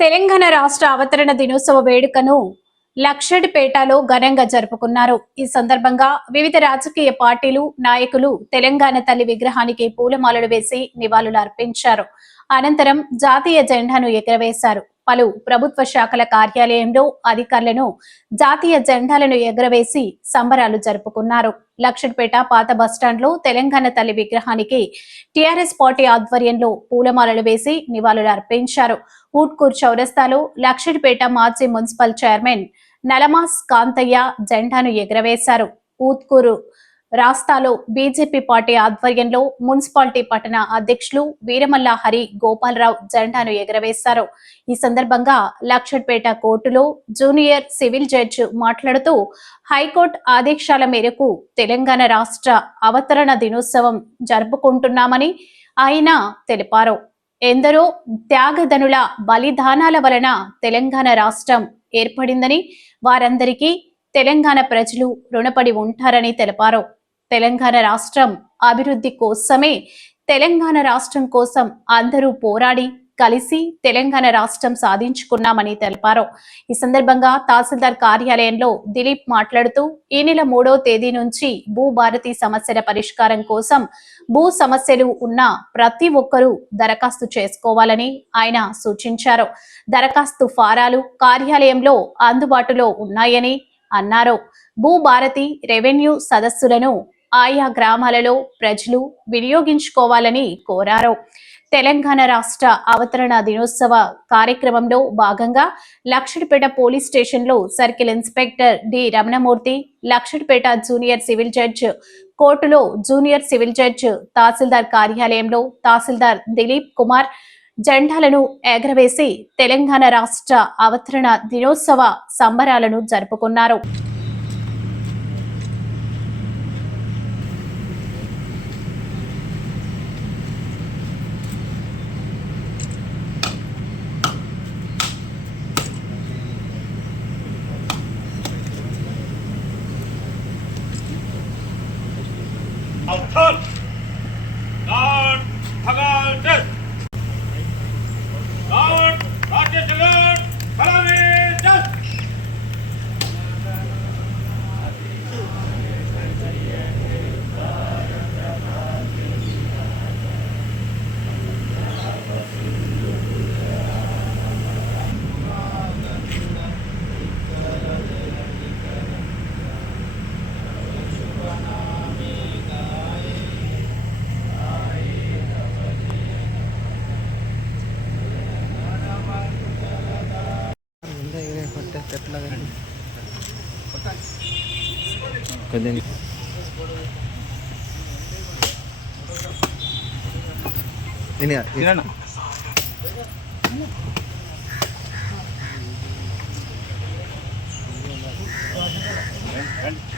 తెలంగాణ రాష్ట్ర అవతరణ దినోత్సవ వేడుకను లక్షడిపేటలో ఘనంగా జరుపుకున్నారు. ఈ సందర్భంగా వివిధ రాజకీయ పార్టీలు నాయకులు తెలంగాణ తల్లి విగ్రహానికి పూలమాలలు వేసి నివాళులు అర్పించారు అనంతరం జాతీయ జెండాను ఎగురవేశారు. పలు ప్రభుత్వ శాఖల కార్యాలయంలో అధికారులను జాతీయ జెండాలను ఎగురవేసి సంబరాలు జరుపుకున్నారు. లక్షడ్పేట పాత బస్టాండ్లో తెలంగాణ తల్లి విగ్రహానికి టిఆర్ఎస్ పార్టీ ఆధ్వర్యంలో పూలమాలలు వేసి నివాళులు అర్పించారు ఊట్కూర్ చౌరస్తాలో లక్షడిపేట మాజీ మున్సిపల్ చైర్మన్ నలమాస్ కాంతయ్య జెండాను ఎగురవేశారు. ఊత్కూరు రాస్తాలో బీజేపీ పార్టీ ఆధ్వర్యంలో మున్సిపాలిటీ పట్టణ అధ్యక్షులు వీరమల్ల హరి గోపాలరావు జెండాను ఎగురవేశారు. ఈ సందర్భంగా లక్షడ్పేట కోర్టులో జూనియర్ సివిల్ జడ్జి మాట్లాడుతూ హైకోర్టు ఆదేశాల మేరకు తెలంగాణ రాష్ట్ర అవతరణ దినోత్సవం జరుపుకుంటున్నామని ఆయన తెలిపారు. ఎందరో త్యాగధనుల బలిదానాల వలన తెలంగాణ రాష్ట్రం ఏర్పడిందని వారందరికీ తెలంగాణ ప్రజలు రుణపడి ఉంటారని తెలిపారు. తెలంగాణ రాష్ట్రం అభివృద్ధి కోసమే తెలంగాణ రాష్ట్రం కోసం అందరూ పోరాడి కలిసి తెలంగాణ రాష్ట్రం సాధించుకున్నామని తెలిపారు. ఈ సందర్భంగా తహసీల్దార్ కార్యాలయంలో దిలీప్ మాట్లాడుతూ ఈ నెల మూడో తేదీ నుంచి భూభారతి సమస్యల పరిష్కారం కోసం భూ సమస్యలు ఉన్న ప్రతి ఒక్కరూ దరఖాస్తు చేసుకోవాలని ఆయన సూచించారు. దరఖాస్తు ఫారాలు కార్యాలయంలో అందుబాటులో ఉన్నాయని అన్నారు. భూభారతి రెవెన్యూ సదస్సులను ఆయా గ్రామాలలో ప్రజలు వినియోగించుకోవాలని కోరారు. తెలంగాణ రాష్ట్ర అవతరణ దినోత్సవ కార్యక్రమంలో భాగంగా లక్షడిపేట పోలీస్ స్టేషన్లో circle inspector D Ramanamurthy Laxettipet junior civil judge కోర్టులో జూనియర్ సివిల్ జడ్జ్ తహసీల్దార్ కార్యాలయంలో తహసీల్దార్ దిలీప్ కుమార్ జెండాలను ఎగరవేసి తెలంగాణ రాష్ట్ర అవతరణ దినోత్సవ సంబరాలను జరుపుకున్నారు. Ini ya iya. Thank kan, you. Kan.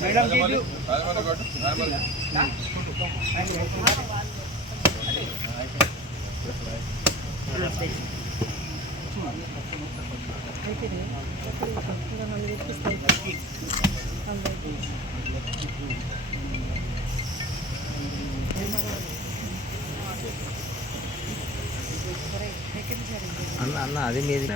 Madam గీజు normal normal అన్న అన్న అది మీది.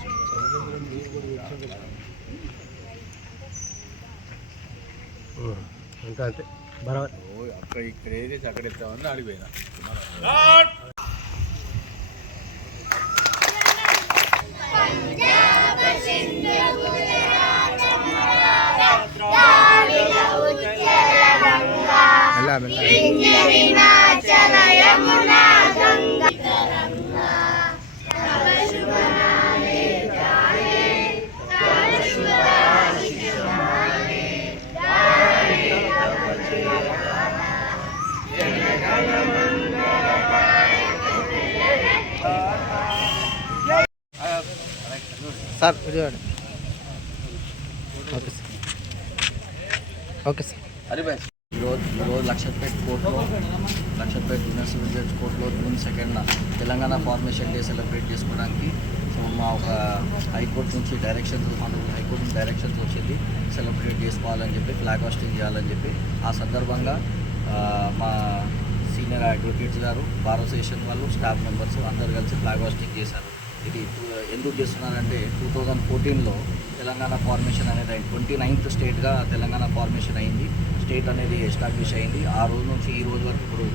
అక్కడ ఇక్కడ ఏదైతే అక్కడ ఎత్తామని అడిగిపోయినా లక్షపేట్ యూనివర్సిటీ జడ్జ్ కోర్టులో జూన్ సెకండ్న తెలంగాణ ఫార్మేషన్ డే సెలబ్రేట్ చేసుకోవడానికి సో మా ఒక హైకోర్టు నుంచి డైరెక్షన్స్ హైకోర్టు నుంచి డైరెక్షన్స్ వచ్చింది. సెలబ్రేట్ చేసుకోవాలని చెప్పి ఫ్లాగ్ హాస్టింగ్ చేయాలని చెప్పి. ఆ సందర్భంగా మా సీనియర్ అడ్వకేట్స్ గారు బార్ వాళ్ళు స్టాఫ్ మెంబర్స్ అందరు కలిసి ఫ్లాగ్ హాస్టింగ్ చేశారు. ఇది ఎందుకు చేస్తున్నానంటే టూ థౌజండ్ ఫోర్టీన్లో తెలంగాణ ఫార్మేషన్ అనేది అయింది. ట్వంటీ నైన్త్ స్టేట్గా తెలంగాణ ఫార్మేషన్ అయింది. స్టేట్ అనేది ఎస్టాబ్లిష్ అయింది. ఆ రోజు నుంచి ఈ రోజు వరకు ఇప్పుడు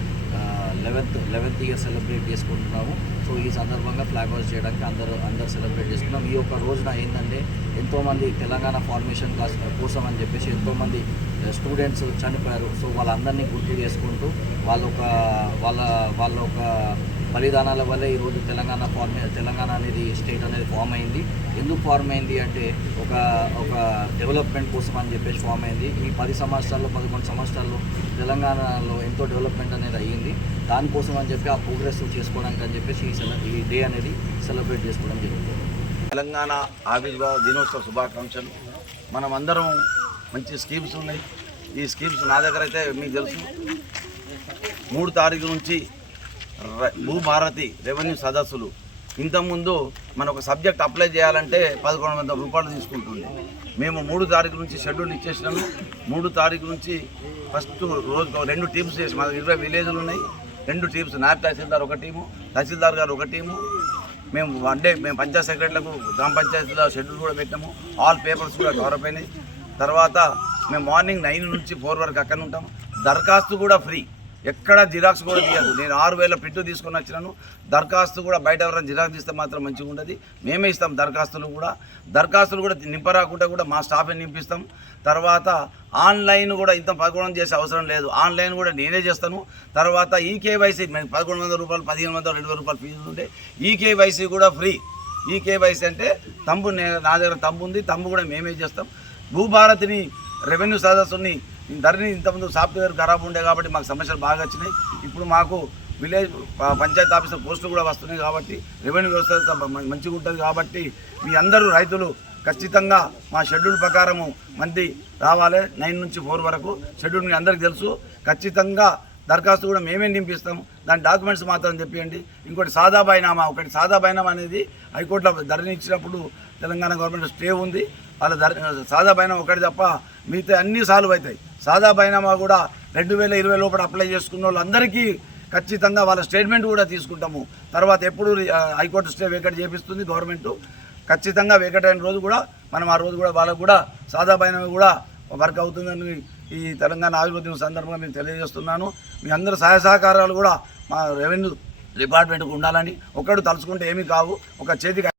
లెవెన్త్ లెవెన్త్ ఇయర్ సెలబ్రేట్ చేసుకుంటున్నాము. సో ఈ సందర్భంగా ఫ్లాగ్ హౌస్ చేయడానికి అందరూ అందరు సెలబ్రేట్ చేసుకున్నాం. ఈ యొక్క రోజున ఏంటంటే ఎంతోమంది తెలంగాణ ఫార్మేషన్ క్లాస్ కోసం అని చెప్పేసి ఎంతోమంది స్టూడెంట్స్ చనిపోయారు. సో వాళ్ళందరినీ గుర్తు చేసుకుంటూ వాళ్ళొక వాళ్ళ వాళ్ళ ఒక బలిదానాల వల్లే ఈరోజు తెలంగాణ ఫార్మ్ తెలంగాణ అనేది స్టేట్ అనేది ఫామ్ అయింది. ఎందుకు ఫార్మ్ అయింది అంటే ఒక ఒక డెవలప్మెంట్ కోసం అని చెప్పేసి ఫామ్ అయింది. ఈ పది సంవత్సరాల్లో పదకొండు సంవత్సరాల్లో తెలంగాణలో ఎంతో డెవలప్మెంట్ అనేది అయ్యింది. దానికోసం అని చెప్పి ఆ ప్రోగ్రెస్ చేసుకోవడానికి అని చెప్పేసి ఈ సెల ఈ డే అనేది సెలబ్రేట్ చేసుకోవడం జరుగుతుంది. తెలంగాణ ఆవిర్భావ దినోత్సవ శుభాకాంక్షలు. మనం అందరం మంచి స్కీమ్స్ ఉన్నాయి. ఈ స్కీమ్స్ నా దగ్గర అయితే మీకు తెలుసు. మూడు తారీఖు నుంచి భూభారతి రెవెన్యూ సదస్సులు. ఇంతకుముందు మన ఒక సబ్జెక్ట్ అప్లై చేయాలంటే పదకొండు వందల రూపాయలు తీసుకుంటుంది మేము మూడు తారీఖు నుంచి షెడ్యూల్ ఇచ్చేసినాము. మూడు తారీఖు నుంచి ఫస్ట్ రోజు రెండు టీమ్స్ చేసి మన ఇరవై విలేజ్లు ఉన్నాయి. రెండు టీమ్స్ నాయబ్ తహసీల్దార్ ఒక టీము తహసీల్దార్ గారు ఒక టీము. మేము వన్ డే మేము పంచాయత్ సెక్రటరీలకు గ్రామ పంచాయతీలో షెడ్యూల్ కూడా పెట్టాము. ఆల్ పేపర్స్ కూడా కవర్ అయిపోయినాయి తర్వాత మేము మార్నింగ్ నైన్ నుంచి ఫోర్ వరకు అక్కడ ఉంటాము. దరఖాస్తు కూడా ఫ్రీ. ఎక్కడ జిరాక్స్ కూడా తీయదు నేను ఆరు వేల ప్రింట్ తీసుకొని వచ్చినాను. దరఖాస్తు కూడా బయట ఎవరైనా జిరాక్స్ తీస్తే మాత్రం మంచిగా ఉండదు. మేమే ఇస్తాం దరఖాస్తులు కూడా. దరఖాస్తులు కూడా నింపరాకుండా కూడా మా స్టాఫే నింపిస్తాం? తర్వాత ఆన్లైన్ కూడా ఇంత పదకొండు చేసే అవసరం లేదు. ఆన్లైన్ కూడా నేనే చేస్తాను. తర్వాత ఈ కేవైసీ పదకొండు వందల రూపాయలు పదిహేను వందల రెండు వేల రూపాయలు ఫీజు ఉంటే ఈ కేవైసీ కూడా ఫ్రీ. ఈ కేవైసీ అంటే తంబు నా దగ్గర తంబు ఉంది తంబు కూడా మేమే చేస్తాం. భూభారతిని రెవెన్యూ సదస్సుని ధరని ఇంతకుముందు సాఫ్ట్వేర్ ఖరాబ్ ఉండే కాబట్టి మాకు సమస్యలు బాగా వచ్చినాయి. ఇప్పుడు మాకు విలేజ్ పంచాయతీ ఆఫీసర్ పోస్టులు కూడా వస్తున్నాయి కాబట్టి రెవెన్యూ వ్యవస్థ మంచిగా ఉంటుంది కాబట్టి మీ అందరూ రైతులు ఖచ్చితంగా మా షెడ్యూల్ ప్రకారము మంది రావాలి. నైన్ నుంచి ఫోర్ వరకు షెడ్యూల్ మీ అందరికీ తెలుసు. ఖచ్చితంగా దరఖాస్తు కూడా మేమే నింపిస్తాం దాని డాక్యుమెంట్స్ మాత్రం చెప్పండి ఇంకోటి సాదా బైనామా ఒకటి సాదా బైనామా అనేది హైకోర్టులో ధరని ఇచ్చినప్పుడు తెలంగాణ గవర్నమెంట్ స్టే ఉంది. వాళ్ళ సాదా బైనామా ఒకటి తప్ప మిగతా అన్ని సాల్వ్ అవుతాయి సాదా బైనామా కూడా రెండు వేల ఇరవై లోపల అప్లై చేసుకున్న వాళ్ళందరికీ ఖచ్చితంగా వాళ్ళ స్టేట్మెంట్ కూడా తీసుకుంటాము. తర్వాత ఎప్పుడు హైకోర్టు స్టే వేకట్ చేపిస్తుంది గవర్నమెంట్. ఖచ్చితంగా వేకట్ అయిన రోజు కూడా మనం ఆ రోజు కూడా వాళ్ళకు కూడా సాదా బైనామా కూడా వర్క్ అవుతుందని ఈ తెలంగాణ ఆవిర్భావం సందర్భంగా మేము తెలియజేస్తున్నాను. మీ అందరూ సహాయ సహకారాలు కూడా మా రెవెన్యూ డిపార్ట్మెంట్కి ఉండాలని ఒకడు తలుచుకుంటే ఏమీ కావు. ఒక చేతికి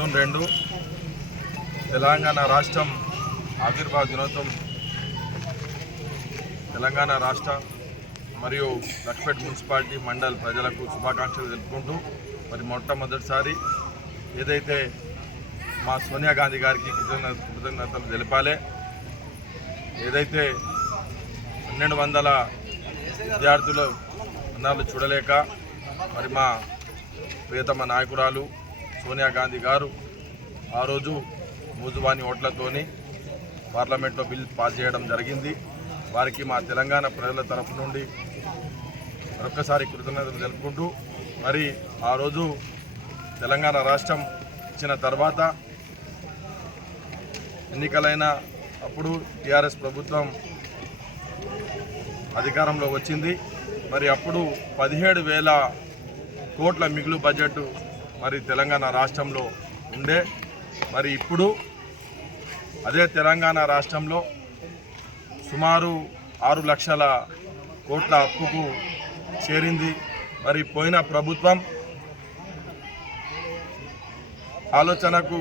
జూన్ రెండు తెలంగాణ రాష్ట్రం ఆవిర్భావ దినోత్సవం. తెలంగాణ రాష్ట్ర మరియు లక్ష్మేట్ మున్సిపాలిటీ మండల్ ప్రజలకు శుభాకాంక్షలు తెలుపుకుంటూ మరి మొట్టమొదటిసారి ఏదైతే మా సోనియా గాంధీ గారికి కృతజ్ఞత కృతజ్ఞతలు తెలిపాలి ఏదైతే పన్నెండు వందల విద్యార్థులు అన్నాళ్ళు చూడలేక మరి మా ప్రియతమ నాయకురాలు సోనియా గాంధీ గారు ఆ రోజు మూజువాని ఓట్లతోని పార్లమెంట్లో బిల్ పాస్ చేయడం జరిగింది. వారికి మా తెలంగాణ ప్రజల తరఫు నుండి మరొకసారి కృతజ్ఞతలు తెలుపుకుంటూ మరి ఆ రోజు తెలంగాణ రాష్ట్రం ఇచ్చిన తర్వాత ఎన్నికలైన అప్పుడు టీఆర్ఎస్ ప్రభుత్వం అధికారంలో వచ్చింది. మరి అప్పుడు పదిహేడు వేల కోట్ల మిగులు బడ్జెట్ మరి తెలంగాణ రాష్ట్రంలో ఉండే. మరి ఇప్పుడు అదే తెలంగాణ రాష్ట్రంలో సుమారు ఆరు లక్షల కోట్ల అప్పుకు చేరింది. మరి పోయిన ప్రభుత్వం ఆలోచనకు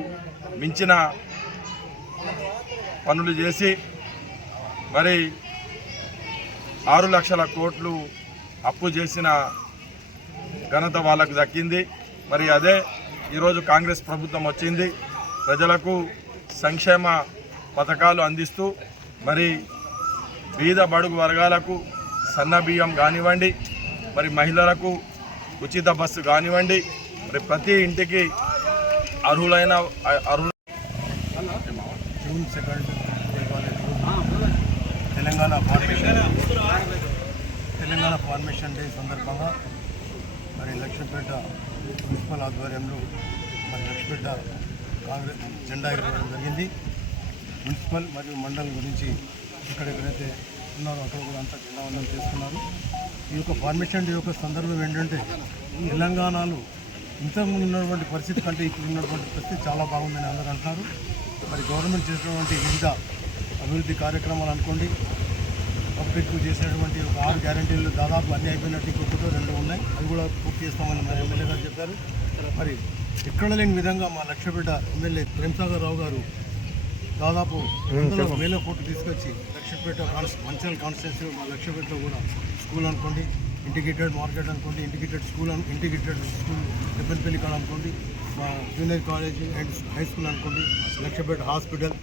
మించిన పనులు చేసి మరి ఆరు లక్షల కోట్లు అప్పు చేసిన ఘనత వాళ్ళకు దక్కింది. మరి అదే ఈరోజు కాంగ్రెస్ ప్రభుత్వం వచ్చింది. ప్రజలకు సంక్షేమ పథకాలు అందిస్తూ మరి బీద బడుగు వర్గాలకు సన్న బియ్యం కానివ్వండి మరి మహిళలకు ఉచిత బస్సు కానివ్వండి మరి ప్రతి ఇంటికి అర్హులైన అర్హుల June second Telangana formation Telangana formation day సందర్భంగా మరి లక్ష్మీపేట మున్సిపల్ ఆధ్వర్యంలో మరి లక్ష్మీపేట కాంగ్రెస్ జెండా ఎగరడం జరిగింది. మున్సిపల్ మరియు మండల్ గురించి ఎక్కడెక్కడైతే ఉన్నారో అక్కడ కూడా అంతా జెండా వందనం చేసుకున్నారు. ఈ యొక్క ఫార్మేషన్ డే యొక్క సందర్భం ఏంటంటే తెలంగాణలో ఇంతకుముందు ఉన్నటువంటి పరిస్థితి కంటే ఇప్పుడు ఉన్నటువంటి పరిస్థితి చాలా బాగుందని అందరూ అంటున్నారు. మరి గవర్నమెంట్ చేసినటువంటి వివిధ అభివృద్ధి కార్యక్రమాలు అనుకోండి పబ్లిక్ చేసినటువంటి ఒక ఆరు గ్యారంటీలు దాదాపు అన్ని అయిపోయినట్టు ఇంకొకటో రెండు ఉన్నాయి. అవి కూడా పూర్తి చేస్తామని మరి ఎమ్మెల్యే గారు చెప్పారు. మరి ఎక్కడ లేని విధంగా మా లక్ష్యపేట ఎమ్మెల్యే ప్రేమసాగర్ రావు గారు దాదాపు వందల వేల కోట్లు తీసుకొచ్చి లక్ష్యపేట కాన్స్ మంచిర్యాల కాన్స్టిట్యున్సీ మా లక్ష్యపేటలో కూడా స్కూల్ అనుకోండి ఇంటిగ్రేటెడ్ మార్కెట్ అనుకోండి ఇంటిగ్రేటెడ్ స్కూల్ అను ఇంటిగ్రేటెడ్ స్కూల్ పెద్దపల్లి కాడ అనుకోండి మా junior college and high school అనుకోండి లక్ష్యపేట హాస్పిటల్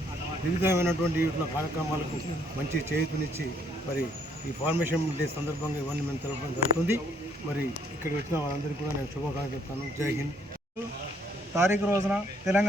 వివిధమైనటువంటి ఇట్లా కార్యక్రమాలకు మంచి చేయూతనిచ్చి మరి ఈ ఫార్మేషన్ డే సందర్భంగా ఇవన్నీ మేము తెలపడం జరుగుతుంది. మరి ఇక్కడ వచ్చిన వాళ్ళందరికీ కూడా నేను శుభాకాంక్షలు చెప్తాను. జై హింద్. తారీఖు రోజున తెలంగాణ